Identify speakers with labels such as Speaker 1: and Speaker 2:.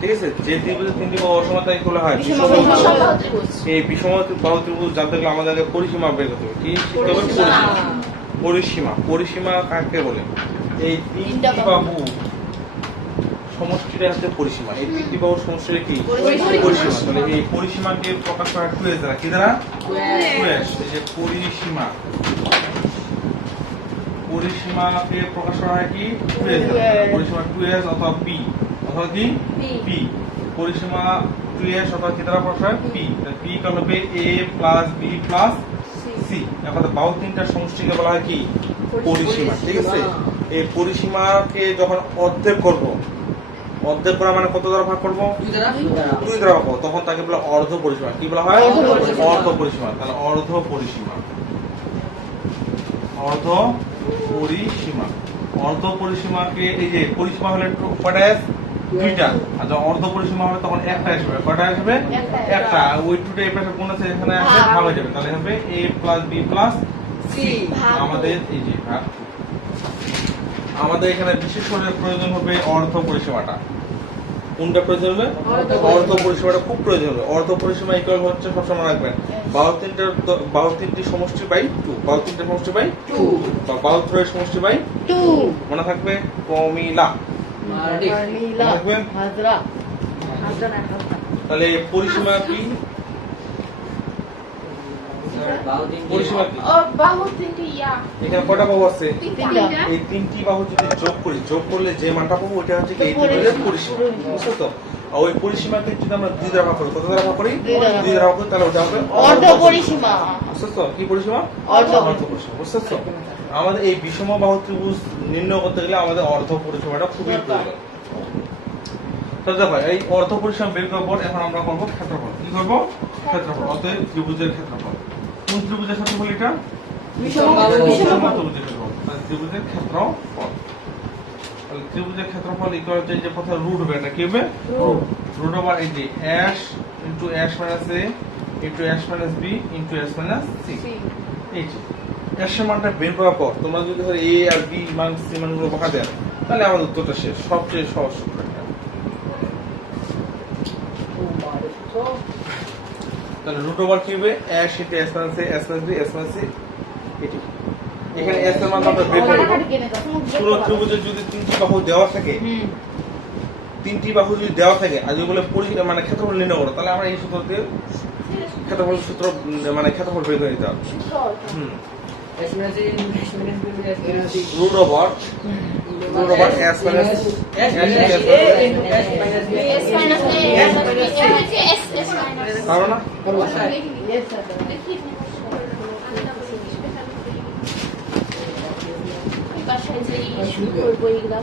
Speaker 1: ঠিক আছে? যে ত্রিভুজের তিনটি বাহু অসমান তাই হয়। এই বিষম বাহু ত্রিভুজ জানতে গেলে আমাদের আগে পরিসীমা বের করতে হবে কি শিখতে হবে
Speaker 2: পরিসীমা।
Speaker 1: পরিসীমা। কাকে বলে? এই তিনটি
Speaker 2: বাহু।
Speaker 1: সমষ্টিটা হচ্ছে পরিসীমা। এই তিনটি বাহুর সমষ্টিটা কি?
Speaker 2: পরিসীমা।
Speaker 1: তাহলে এই পরিসীমাকে প্রকাশ করা এস দ্বারা। কি দ্বারা? এই যে পরিসীমা। পরিসীমাকে প্রকাশ করা হয় কি? Two S. পরিসীমা টু এস অথবা পি। অথবা পি। পরিসীমা দ্বারা পি। পি। কাল হবে A plus B plus C. এখন বাহু তিনটার সমষ্টিকে বলা হয় কি? পরিসীমা। ঠিক আছে? এই পরিসীমাকে যখন অর্ধেক করব অর্ধেক করা মানে কত দ্বারা ভাগ করব? দুই দ্বারা। ভাগ তখন তাকে বলা অর্ধ পরিসীমা। কি বলা হয়?
Speaker 2: অর্ধ পরিসীমা।
Speaker 1: তাহলে অর্ধ পরিসীমা। অর্ধ পরিসীমা। অর্ধ পরিসীমাকে এই যে পরিসীমা হলে কটা দুইটা। আর যখন অর্ধ পরিসীমা হবে তখন একটা আসবে কটা আসবে
Speaker 2: একটা।
Speaker 1: ওই টুটা এই পাশে কোন আছে এখানে আসবে
Speaker 2: ভাগ।
Speaker 1: হয়ে যাবে। তাহলে হবে a plus B plus C আমাদের এই যে ভাগ। আমাদের এখানে বিশেষ করে প্রয়োজন হবে অর্ধ পরিসীমাটা। কোনটা প্রয়োজন হবে? অর্থ পরিষেবাটা খুব প্রয়োজন হবে। অর্থ পরিষেবা ইকুয়াল হচ্ছে সবসময় রাখবেন। বাহু তিনটার দ- বাহু তিনটি সমষ্টি বাই টু বাহু তিনটের সমষ্টি বাই টু বা বাহু ত্রয়ের সমষ্টি বাই
Speaker 2: টু
Speaker 1: মনে থাকবে? কমিলা থাকবে? তাহলে পরিসীমা কি?
Speaker 3: বাহু তিনটি ইয়া।
Speaker 1: এখানে কয়টা বাহু আছে? এই তিনটি বাহু যদি যোগ করি যোগ করলে যে মানটা পাবো ওইটা হচ্ছে এই ত্রিভুজের পরিসীমা বুঝছ তো? আর ওই পরিসীমাকে যদি আমরা দুই দ্বারা ভাগ করি কত দ্বারা ভাগ করি?
Speaker 2: দুই দ্বারা।
Speaker 1: ভাগ করি তাহলে ওটা হবে
Speaker 2: অর্ধ পরিসীমা
Speaker 1: বুঝছ তো? কি পরিসীমা
Speaker 2: অর্ধ
Speaker 1: অর্ধ পরিসীমা বুঝছ তো? আমাদের এই বিষম বাহু ত্রিভুজ নির্ণয় করতে গেলে আমাদের অর্ধ পরিসীমাটা খুবই প্রয়োজন। এই অর্ধ পরিসীমা বের করার পর এখন আমরা করব ক্ষেত্রফল। কি করব? ক্ষেত্রফল অতএব ত্রিভুজের ক্ষেত্রফল। কোন ত্রিভুজের এটা?
Speaker 2: বিষম বাহু
Speaker 1: বিষম ত্রিভুজের ক্ষেত্রফল। তাহলে ত্রিভুজের ক্ষেত্রফল ইকুয়াল হচ্ছে যে প্রথমে রুট হবে এটা কি হবে? রুট ওভার এই যে S into S minus A into S minus B into S minus C এই যে অ্যাশের মানটা বের করার পর তোমরা যদি ধরো এ আর বি মান সি মানগুলো বসা দেন তাহলে আমাদের উত্তরটা শেষ সবচেয়ে সহজ সূত্র এটা। তাহলে রুট ওভার কি হবে S into S minus A S minus B S minus C এটি এখানে এস এর মানটা আমরা বের পুরো ত্রিভুজের যদি তিনটি বাহু দেওয়া থাকে তিনটি বাহু যদি দেওয়া থাকে আর যদি বলে পরি মানে ক্ষেত্রফল নির্ণয় করো তাহলে আমরা এই সূত্র দিয়ে ক্ষেত্রফল সূত্র মানে ক্ষেত্রফল বের করে দিতে হবে হুম root over root over S minus
Speaker 3: S minus S
Speaker 1: পারো না
Speaker 3: বাসায় যে করব এগুলো